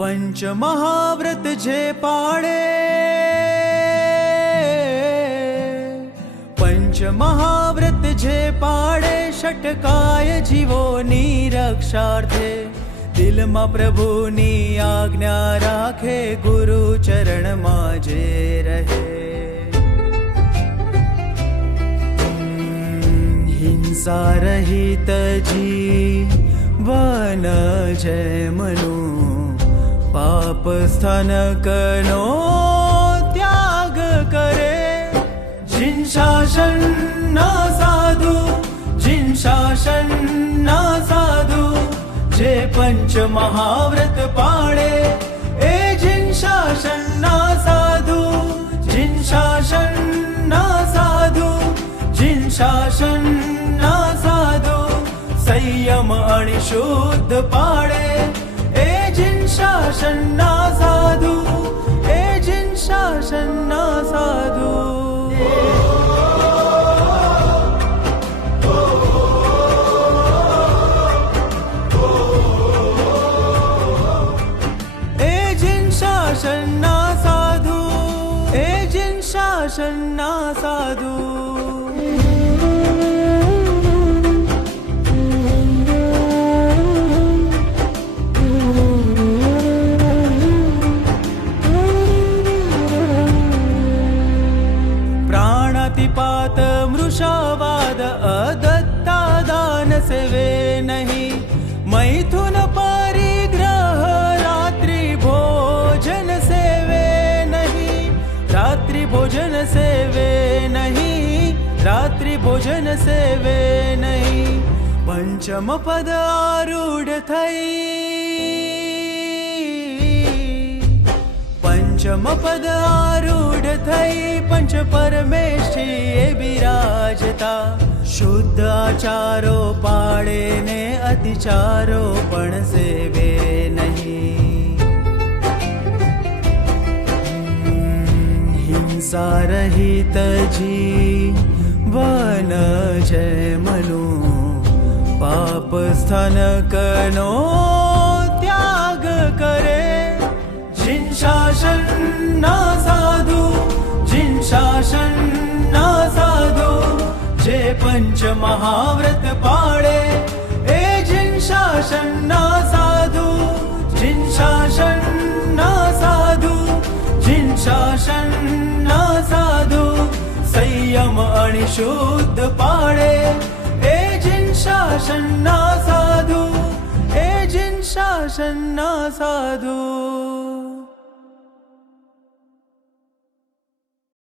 पंचमहाव्रत जे पाळे, पंचमहाव्रत जे पाळे, षटकाय जीवो रक्षार्थे, दिलमा प्रभुनी आज्ञा राखे, गुरु चरण माजे रहे। हिंसा रहित जीवन जय मनु, पाप स्थानकनो त्याग करे। जिन शासन ना साधु, जिन शासन ना साधु, जे पंच महाव्रत पाळे, ए जिन शासन ना साधु, जिन शासन ना साधु, जिन शासन ना साधु, संयम आणि शुद्ध पाळे, ए जिन शासन ना साधु, ए जिन शासन ना साधु। ए जिन शासन ना साधु, ए जिन शासन ना साधु। प्राणातिपात मृषावाद अदत्ता दान सेवे नहीं, मैथुन परिग्रह रात्रि भोजन सेवे नहीं, रात्रि भोजन सेवे नहीं, रात्रि भोजन सेवे नहीं। पंचम पद आरूढ़ थई, पंचम पद आरूढ़ थई, पंच परमेष्ठी विराजता, शुद्ध आचारो पाळे ने अतिचारो पण सेवे नहीं। हिंसा रहित जीवन जय मनु, पाप स्थानकनो त्याग करे। जिन शासन ना साधु, जिन शासन ना साधु, जे पंच महाव्रत पाळे, ए जिन शासन ना साधु, जिन शासन ना साधु, जिन शासन ना साधु, संयम आणि शुद्ध पाळे, ए जिन शासन ना साधु, ए जिन शासन ना साधु।